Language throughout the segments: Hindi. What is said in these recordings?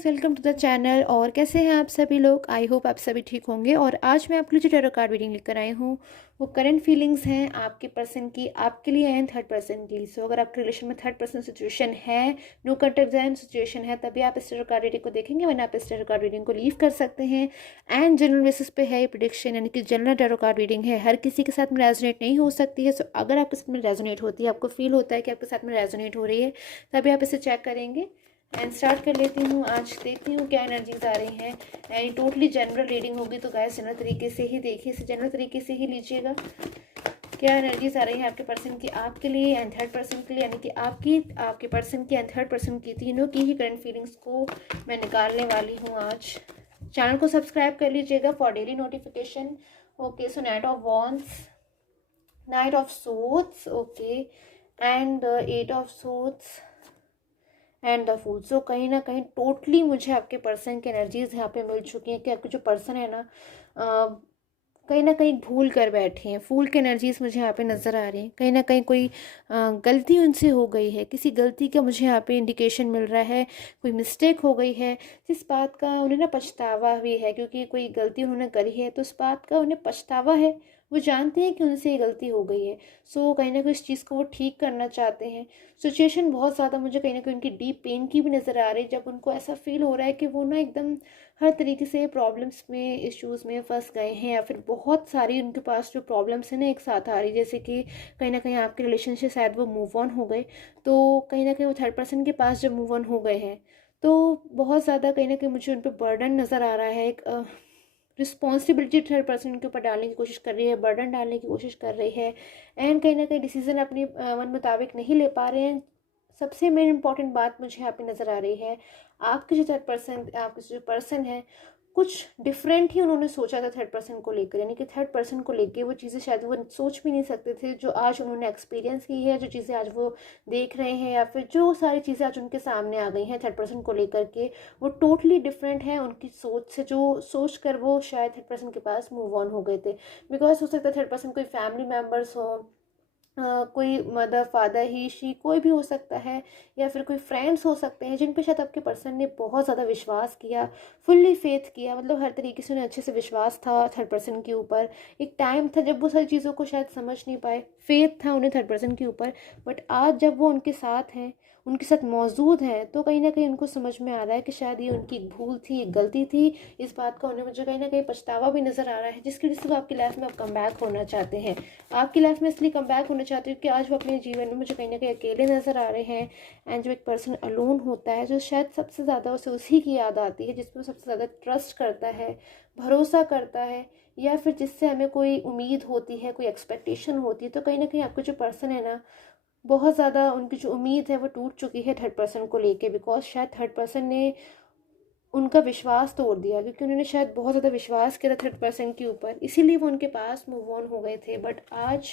Guys, welcome to the channel. और कैसे हैं आप सभी लोग? आई होप आप सभी ठीक होंगे। और आज मैं आपके लिए जो टैरो कार्ड रीडिंग लेकर आई हूँ वो करंट फीलिंग्स हैं आपके पर्सन की, आपके लिए एंड थर्ड पर्सन की। सो अगर आपके रिलेशन में थर्ड पर्सन सिचुएशन है, नो कंटेक्ट सिचुएशन है, तभी आप इस टैरो कार्ड रीडिंग को देखेंगे, वरना आप इस टैरो कार्ड रीडिंग को लीव कर सकते हैं। एंड जनरल बेसिस पे है ये प्रेडिक्शन, यानी कि जनरल टैरो कार्ड रीडिंग है, हर किसी के साथ में रेजोनेट नहीं हो सकती है। सो अगर आपके साथ में रेजोनेट होती है, आपको फील होता है कि आपके साथ में रेजोनेट हो रही है, तभी आप इसे चेक करेंगे। एंड स्टार्ट कर लेती हूँ। आज देखती हूँ क्या एनर्जीज आ रही हैं। एंड टोटली जनरल रीडिंग होगी, तो गाइस जनरल तरीके से ही देखिए, इसे जनरल तरीके से ही लीजिएगा। क्या एनर्जीज आ रही है आपके पर्सन की आपके लिए एंड थर्ड पर्सन के लिए, यानी कि आपके पर्सन की एंड थर्ड पर्सन की, तीनों की ही करंट फीलिंग्स को मैं निकालने वाली हूँ आज। चैनल को सब्सक्राइब कर लीजिएगा for daily notification. Okay, so knight of wands, knight of swords, okay, and eight of swords and the fool. So कहीं ना कहीं टोटली मुझे आपके पर्सन की एनर्जीज यहाँ पे मिल चुकी हैं कि आपके जो पर्सन है ना, कहीं ना कहीं भूल कर बैठे हैं। फूल की एनर्जीज मुझे यहाँ पे नज़र आ रही हैं। कहीं ना कहीं कोई गलती उनसे हो गई है, किसी गलती का मुझे यहाँ पे इंडिकेशन मिल रहा है, कोई मिस्टेक हो गई है जिस बात का उन्हें ना पछतावा भी है, क्योंकि कोई गलती उन्होंने करी है तो उस बात का उन्हें पछतावा है। वो जानते हैं कि उनसे ये गलती हो गई है। सो कहीं ना कहीं इस चीज़ को वो ठीक करना चाहते हैं। सिचुएशन बहुत ज़्यादा मुझे कहीं ना कहीं उनकी डीप पेन की भी नज़र आ रही है, जब उनको ऐसा फील हो रहा है कि वो ना एकदम हर तरीके से प्रॉब्लम्स में, इश्यूज़ में फंस गए हैं, या फिर बहुत सारी उनके पास जो प्रॉब्लम्स हैं ना एक साथ आ रही, जैसे कि कहीं ना कहीं आपके रिलेशनशिप शायद वो मूव ऑन हो गए, तो कहीं ना कहीं वो थर्ड पर्सन के पास जब मूव ऑन हो गए हैं तो बहुत ज़्यादा कहीं ना कहीं मुझे उन पर बर्डन नज़र आ रहा है। एक रिस्पॉन्सिबिलिटी थर्ड पर्सन के ऊपर डालने की कोशिश कर रही है, बर्डन डालने की कोशिश कर रही है। एंड कहीं ना कहीं डिसीजन अपने मन मुताबिक नहीं ले पा रहे हैं। सबसे मेन इंपॉर्टेंट बात मुझे यहाँ पे नज़र आ रही है, आपके जो थर्ड पर्सन, आपके जो पर्सन है, कुछ डिफरेंट ही उन्होंने सोचा था थर्ड पर्सन को लेकर, यानी कि थर्ड पर्सन को लेकर वो चीज़ें शायद वो सोच भी नहीं सकते थे जो आज उन्होंने एक्सपीरियंस की है, जो चीज़ें आज वो देख रहे हैं, या फिर जो सारी चीज़ें आज उनके सामने आ गई हैं थर्ड पर्सन को लेकर के, वो टोटली डिफरेंट है उनकी सोच से, जो सोच कर वो शायद थर्ड पर्सन के पास मूव ऑन हो गए थे। बिकॉज हो सकता है थर्ड पर्सन कोई फैमिली मेम्बर्स हो, कोई मदर फादर ही शी कोई भी हो सकता है, या फिर कोई फ्रेंड्स हो सकते हैं जिन पे शायद आपके पर्सन ने बहुत ज़्यादा विश्वास किया, फुल्ली फेथ किया, मतलब हर तरीके से उन्हें अच्छे से विश्वास था थर्ड पर्सन के ऊपर। एक टाइम था जब वो सारी चीज़ों को शायद समझ नहीं पाए, फेथ था उन्हें थर्ड पर्सन के ऊपर, बट आज जब वो उनके साथ हैं, उनके साथ मौजूद हैं, तो कहीं ना कहीं उनको समझ में आ रहा है कि शायद ये उनकी एक भूल थी, एक गलती थी। इस बात का उन्हें मुझे कहीं ना कहीं पछतावा भी नज़र आ रहा है, जिसकी वजह से वो आपकी लाइफ में अब कम बैक होना चाहते हैं। आपकी लाइफ में इसलिए कम बैक होना चाहती हूँ कि आज वो अपने जीवन में मुझे कहीं ना कहीं अकेले नज़र आ रहे हैं। एंड जो एक पर्सन अलोन होता है, जो शायद सबसे ज़्यादा उसे उसी की याद आती है, जिस पर सबसे ज़्यादा ट्रस्ट करता है, भरोसा करता है, या फिर जिससे हमें कोई उम्मीद होती है, कोई एक्सपेक्टेशन होती है, तो कहीं ना कहीं आपका जो पर्सन है ना, बहुत ज़्यादा उनकी जो उम्मीद है वो टूट चुकी है थर्ड पर्सन को लेके। बिकॉज शायद थर्ड पर्सन ने उनका विश्वास तोड़ दिया, क्योंकि उन्होंने शायद बहुत ज़्यादा विश्वास किया था थर्ड पर्सन के ऊपर, इसीलिए वो उनके पास मूव ऑन हो गए थे। बट आज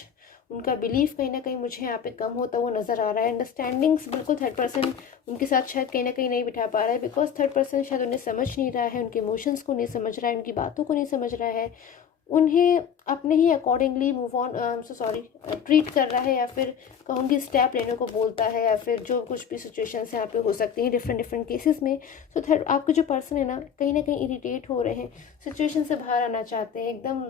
उनका बिलीफ कहीं ना कहीं मुझे यहाँ पे कम होता हुआ नज़र आ रहा है। अंडरस्टैंडिंग्स बिल्कुल थर्ड पर्सन उनके साथ शायद कहीं ना कहीं नहीं बिठा पा रहा है, बिकॉज थर्ड पर्सन शायद उन्हें समझ नहीं रहा है, उनके इमोशंस को नहीं समझ रहा है, उनकी बातों को नहीं समझ रहा है, उन्हें अपने ही accordingly move on sorry treat कर रहा है, या फिर कहूँगी स्टेप लेने को बोलता है, या फिर जो कुछ भी सिचुएशंस यहाँ पे हो सकती हैं डिफरेंट डिफरेंट केसेस में। सो थर्ड आपके जो पर्सन है ना कहीं इरिटेट हो रहे हैं, सिचुएशन से बाहर आना चाहते हैं, एकदम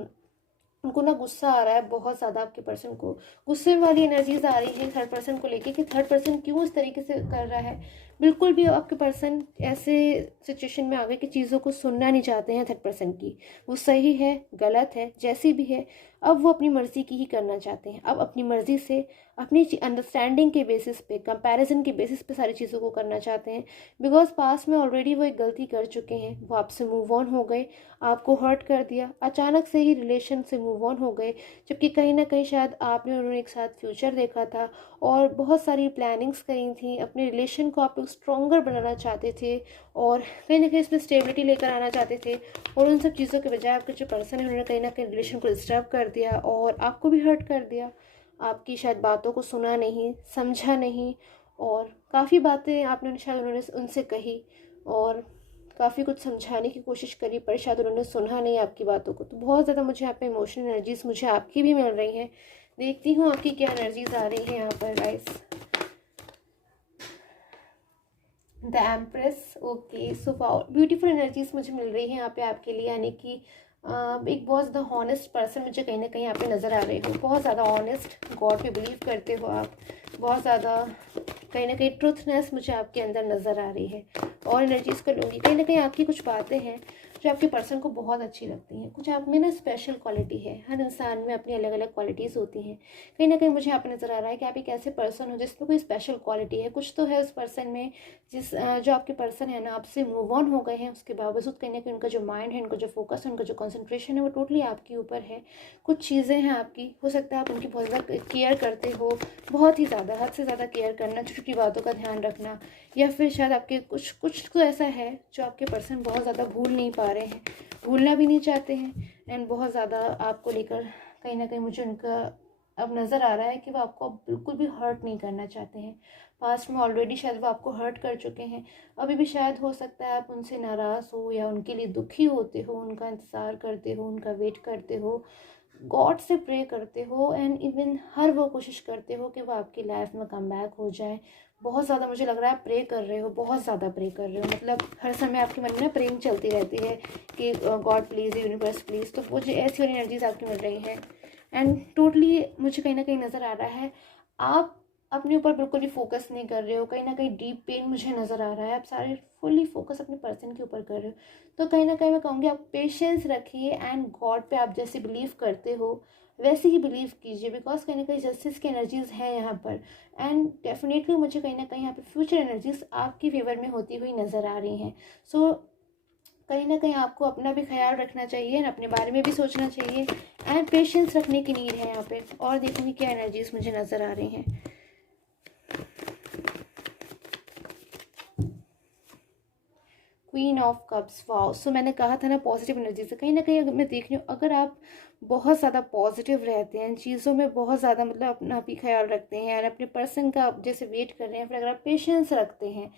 उनको ना गुस्सा आ रहा है बहुत ज़्यादा। आपके पर्सन को गुस्से वाली एनर्जीज आ रही है थर्ड पर्सन को लेके कि थर्ड पर्सन क्यों इस तरीके से कर रहा है। बिल्कुल भी आपके पर्सन ऐसे सिचुएशन में आ गए कि चीज़ों को सुनना नहीं चाहते हैं थर्ड पर्सन की, वो सही है गलत है जैसी भी है, अब वो अपनी मर्ज़ी की ही करना चाहते हैं। अब अपनी मर्ज़ी से, अपनी अंडरस्टैंडिंग के बेसिस पे, कंपैरिजन के बेसिस पे सारी चीज़ों को करना चाहते हैं। बिकॉज पास में ऑलरेडी वो एक गलती कर चुके हैं, वो आपसे मूव ऑन हो गए, आपको हर्ट कर दिया, अचानक से ही रिलेशन से मूव ऑन हो गए, जबकि कहीं ना कहीं शायद आपने उन्होंने एक साथ फ्यूचर देखा था और बहुत सारी प्लानिंग्स करी थी, अपने रिलेशन को आप लोग स्ट्रॉन्गर बनाना चाहते थे, और कहीं ना कहीं इसमें स्टेबिलिटी लेकर आना चाहते थे। और उन सब चीज़ों के बजाय आपके जो पर्सन है उन्होंने कहीं ना कहीं रिलेशन को डिस्टर्ब कर दिया और आपको भी हर्ट कर दिया। आपकी शायद बातों को सुना नहीं, समझा नहीं, और काफ़ी बातें आपने शायद उन्होंने उनसे कही, और काफ़ी कुछ समझाने की कोशिश करी, पर शायद उन्होंने सुना नहीं आपकी बातों को। तो बहुत ज़्यादा मुझे यहाँ पे इमोशनल एनर्जीज मुझे आपकी भी मिल रही हैं। देखती हूँ आपकी क्या एनर्जीज आ रही हैं यहाँ पर guys. The empress. Okay, so beautiful energies मुझे मिल रही है यहाँ पे आपके लिए, यानी कि एक बहुत ज़्यादा हॉनेस्ट पर्सन मुझे कहीं ना कहीं यहाँ पे नज़र आ रहे हो। बहुत ज़्यादा ऑनेस्ट, गॉड पे बिलीव करते हो आप। बहुत ज़्यादा कहीं ना कहीं ट्रुथनेस मुझे आपके अंदर नज़र आ रही है। और एनर्जीज को लूँगी, कहीं ना कहीं आपकी कुछ बातें हैं जो आपके पर्सन को बहुत अच्छी लगती हैं। कुछ आप में ना स्पेशल क्वालिटी है। हर इंसान में अपनी अलग अलग क्वालिटीज़ होती हैं। कहीं ना कहीं मुझे यहाँ पे नज़र आ रहा है कि आप एक ऐसे पर्सन हो जिसमें कोई स्पेशल क्वालिटी है। कुछ तो है उस पर्सन में, जो आपके पर्सन है ना, आपसे मूव ऑन हो गए हैं, उसके बावजूद कहीं ना कहीं उनका जो माइंड है, उनका जो फोकस है, उनका जो कंसंट्रेशन है, वो टोटली आपके ऊपर है। कुछ चीज़ें हैं आपकी, हो सकता है आप उनकी बहुत ज़्यादा केयर करते हो, बहुत ही ज़्यादा, हद से ज़्यादा केयर करना, छोटी छोटी बातों का ध्यान रखना, या फिर शायद आपके कुछ कुछ तो ऐसा है जो आपके पर्सन बहुत ज़्यादा भूल नहीं पा रहे हैं, भूलना भी नहीं चाहते हैं। एंड बहुत ज़्यादा आपको लेकर कहीं ना कहीं मुझे उनका अब नज़र आ रहा है कि वो आपको अब बिल्कुल भी हर्ट नहीं करना चाहते हैं। पास्ट में ऑलरेडी शायद वो आपको हर्ट कर चुके हैं, अभी भी शायद हो सकता है आप उनसे नाराज़ हो या उनके लिए दुखी होते हो, उनका इंतज़ार करते हो, उनका वेट करते हो, गॉड से प्रे करते हो, एंड इवन हर वो कोशिश करते हो कि वो आपकी लाइफ में कम बैक हो जाए। बहुत ज़्यादा मुझे लग रहा है प्रे कर रहे हो, बहुत ज़्यादा प्रे कर रहे हो, मतलब हर समय आपके मन में ना प्रेइंग चलती रहती है कि गॉड प्लीज़, यूनिवर्स प्लीज़। तो मुझे ऐसी वाली एनर्जीज आपकी मिल रही है। एंड टोटली मुझे कहीं ना कहीं नज़र आ रहा है आप अपने ऊपर बिल्कुल भी फोकस नहीं कर रहे हो। कहीं ना कहीं डीप पेन मुझे नज़र आ रहा है, आप सारे फुली फोकस अपने पर्सन के ऊपर कर रहे हो। तो कहीं ना कहीं मैं कहूँगी आप पेशेंस रखिए, एंड गॉड पे आप जैसे बिलीव करते हो वैसे ही बिलीव कीजिए, बिकॉज कहीं ना कहीं जस्टिस की एनर्जीज हैं यहाँ पर। एंड डेफिनेटली मुझे कहीं ना कहीं यहाँ पे फ्यूचर एनर्जीज आपकी फेवर में होती हुई नज़र आ रही हैं। सो कहीं ना कहीं आपको अपना भी ख्याल रखना चाहिए, अपने बारे में भी सोचना चाहिए, एंड पेशेंस रखने की नीड है यहाँ पे। और देखूँगी क्या एनर्जीज मुझे नज़र आ रही हैं। Queen of cups, wow. So मैंने कहा था ना पॉजिटिव एनर्जी से, कहीं ना कहीं अगर मैं देख रही हूँ, अगर आप बहुत ज़्यादा पॉजिटिव रहते हैं, चीज़ों में बहुत ज़्यादा मतलब अपना भी ख्याल रखते हैं, और अपने पर्सन का जैसे वेट कर रहे हैं, फिर अगर आप पेशेंस रखते हैं,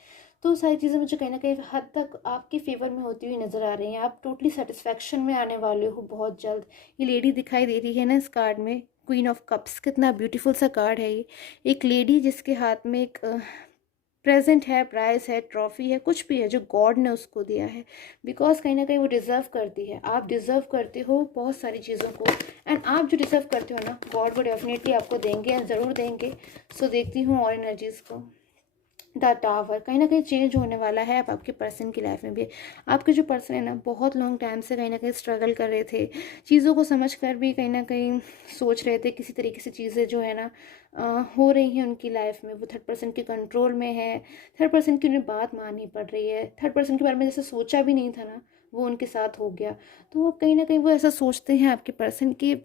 तो सारी चीज़ें मुझे कहीं ना कहीं हद तक आपके फेवर में होती हुई नज़र आ रही हैं। आप टोटली सेटिस्फैक्शन में आने वाले हो बहुत जल्द। ये लेडी दिखाई दे रही है ना इस कार्ड में, क्वीन ऑफ कप्स, कितना ब्यूटीफुल सा कार्ड है ये। एक लेडी जिसके हाथ में एक प्रेजेंट है, प्राइज है, ट्रॉफी है, कुछ भी है जो गॉड ने उसको दिया है, बिकॉज कहीं ना कहीं वो डिज़र्व करती है। आप डिज़र्व करते हो बहुत सारी चीज़ों को, एंड आप जो डिज़र्व करते हो ना, गॉड वो डेफिनेटली आपको देंगे, एंड ज़रूर देंगे। सो देखती हूँ और एनर्जीज़ को। द टावर, कहीं ना कहीं चेंज होने वाला है अब आपके पर्सन की लाइफ में भी। आपके जो पर्सन है ना, बहुत लॉन्ग टाइम से कहीं ना कहीं स्ट्रगल कर रहे थे, चीज़ों को समझ कर भी कहीं ना कहीं सोच रहे थे, किसी तरीके से चीज़ें जो है ना हो रही हैं उनकी लाइफ में, वो थर्ड पर्सन के कंट्रोल में है। थर्ड पर्सन की उन्हें बात माननी पड़ रही है, थर्ड पर्सन के बारे में जैसे सोचा भी नहीं था ना, वो उनके साथ हो गया। तो वो कहीं ना कहीं वो ऐसा सोचते हैं आपके पर्सन की,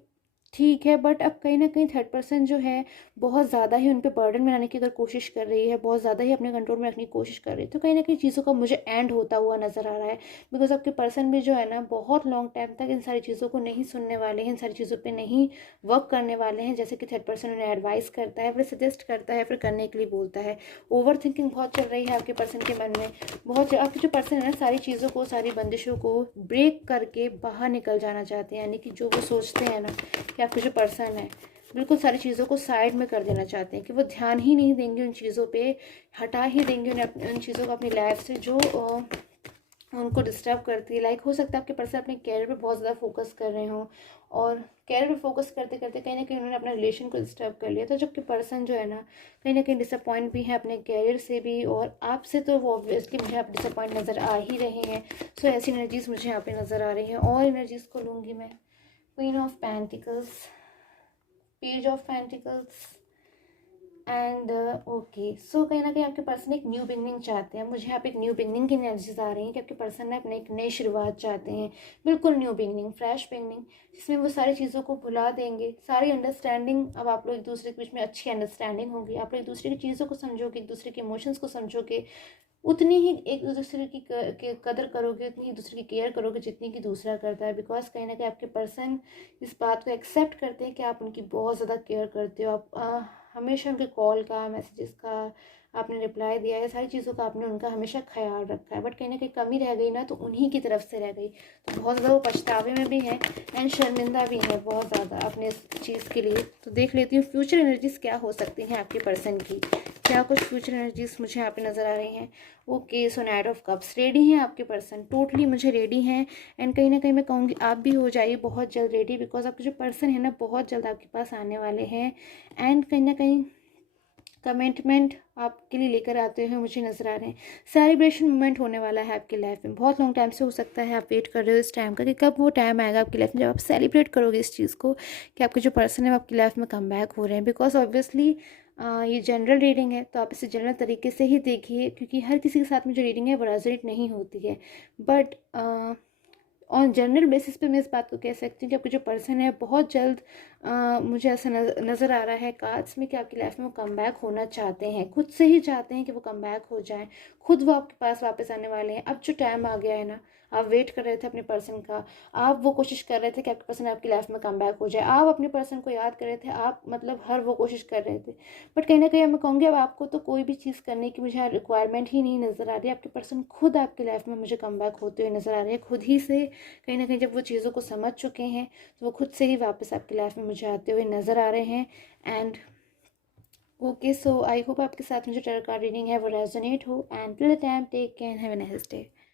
ठीक है, बट अब कहीं ना कहीं थर्ड पर्सन जो है बहुत ज़्यादा ही उन पर बर्डन बनाने की अगर कोशिश कर रही है, बहुत ज़्यादा ही अपने कंट्रोल में रखने की कोशिश कर रही है, तो कहीं ना कहीं चीज़ों का मुझे एंड होता हुआ नज़र आ रहा है। बिकॉज आपके पर्सन भी जो है ना, बहुत लॉन्ग टाइम तक इन सारी चीज़ों को नहीं सुनने वाले हैं, इन सारी चीज़ों पर नहीं वर्क करने वाले हैं। जैसे कि थर्ड पर्सन उन्हें एडवाइस करता है, फिर सजेस्ट करता है, फिर करने के लिए बोलता है। ओवर थिंकिंग बहुत चल रही है आपके पर्सन के मन में, बहुत। आपके जो पर्सन है ना, सारी चीज़ों को, सारी बंदिशों को ब्रेक करके बाहर निकल जाना चाहते हैं, यानी कि जो वो सोचते हैं ना कि आपके जो पर्सन है बिल्कुल सारी चीज़ों को साइड में कर देना चाहते हैं, कि वो ध्यान ही नहीं देंगे उन चीज़ों पे, हटा ही देंगे उन्हें उन चीज़ों को अपनी लाइफ से जो उनको डिस्टर्ब करती है। लाइक हो सकता है आपके पर्सन अपने कैरियर पे बहुत ज़्यादा फोकस कर रहे हों, और कैरियर पे फोकस करते करते कहीं ना कहीं उन्होंने अपना रिलेशन को डिस्टर्ब कर लिया। तो जबकि पर्सन जो है ना, कहीं ना कहीं डिसअपॉइंट भी है अपने कैरियर से भी, और आपसे तो वो ऑब्वियसली मुझे आप डिसअपॉइंट नज़र आ ही रहे हैं। सो ऐसी एनर्जीज मुझे यहाँ पे नज़र आ रही हैं। और एनर्जीज को लूँगी मैं, queen of pentacles, page of pentacles, and okay. So कहीं ना कहीं आपके पर्सन एक न्यू बिगनिंग चाहते हैं। मुझे यहाँ पे एक न्यू बिगनिंग की एनर्जीज आ रही हैं कि आपके पर्सन ने अपने एक नई शुरुआत चाहते हैं, बिल्कुल न्यू बिगनिंग, फ्रेश बिगनिंग, जिसमें वो सारी चीज़ों को भुला देंगे, सारी अंडरस्टैंडिंग। अब आप लोग एक दूसरे के बीच में अच्छी अंडरस्टैंडिंग होगी, आप लोग एक दूसरे की चीज़ों को समझोगे, एक दूसरे के इमोशंस को समझोगे, उतनी ही एक दूसरे की कदर करोगे, उतनी ही दूसरे की केयर करोगे जितनी कि दूसरा करता है। बिकॉज कहीं ना कहीं आपके पर्सन इस बात को एक्सेप्ट करते हैं कि आप उनकी बहुत ज़्यादा केयर करते हो। आप हमेशा उनके कॉल का, मैसेजेस का आपने रिप्लाई दिया है, सारी चीज़ों का आपने उनका हमेशा ख्याल रखा है। बट कहीं ना कहीं कमी रह गई ना, तो उन्हीं की तरफ से रह गई, तो बहुत ज़्यादा वो पछतावे में भी हैं, एंड शर्मिंदा भी हैं बहुत ज़्यादा अपने इस चीज़ के लिए। तो देख लेती हूँ फ्यूचर एनर्जीज क्या हो सकती हैं आपके पर्सन की, क्या कुछ फ्यूचर एनर्जीज मुझे यहाँ पे नज़र आ रही हैं। Okay, so knight of cups, ready हैं आपके पर्सन, टोटली मुझे रेडी हैं। एंड कहीं ना कहीं मैं कहूँगी आप भी हो जाइए बहुत जल्द रेडी, बिकॉज आपके जो पर्सन है ना बहुत जल्द आपके पास आने वाले हैं। एंड कहीं ना कहीं कमिटमेंट आपके लिए लेकर आते हुए मुझे नज़र आ रहे हैं। सेलिब्रेशन मोमेंट होने वाला है आपकी लाइफ में, बहुत लॉन्ग टाइम से हो सकता है आप वेट कर रहे हो इस टाइम का कि कब वो टाइम आएगा आपकी लाइफ में जब आप सेलिब्रेट करोगे इस चीज़ को कि आपके जो पर्सन है वो आपकी लाइफ में कम बैक हो रहे हैं। बिकॉज ऑब्वियसली ये जनरल रीडिंग है तो आप इसे जनरल तरीके से ही देखिए, क्योंकि हर किसी के साथ में जो रीडिंग है वो रेजोनेट नहीं होती है। बट ऑन जनरल बेसिस पे मैं इस बात को कह सकती हूँ कि आपका जो पर्सन है बहुत जल्द मुझे ऐसा नज़र आ रहा है कार्ड्स में कि आपकी लाइफ में वो कम बैक होना चाहते हैं, खुद से ही चाहते हैं कि वो कम बैक हो जाए, खुद वो आपके पास वापस आने वाले हैं। अब जो टाइम आ गया है ना, आप वेट कर रहे थे अपने पर्सन का, आप वो कोशिश कर रहे थे कि आपके पर्सन आपकी लाइफ में कम बैक हो जाए, आप अपने पर्सन को याद कर रहे थे, आप मतलब हर वो कोशिश कर रहे थे। बट कहीं ना कहीं मैं कहूँगी अब आपको तो कोई भी चीज़ करने की मुझे रिक्वायरमेंट ही नहीं नज़र आ रही है। आपके पर्सन खुद आपकी लाइफ में मुझे कम बैक होते हुए नज़र आ रहे हैं, खुद ही से कहीं ना कहीं जब वो चीज़ों को समझ चुके हैं तो वो खुद से ही वापस आपकी लाइफ में मुझे आते हुए नज़र आ रहे हैं। And okay, so I hope आपके साथ में जो टैरो कार्ड रीडिंग है वो रेजोनेट हो। And till the time take care, have a nice day.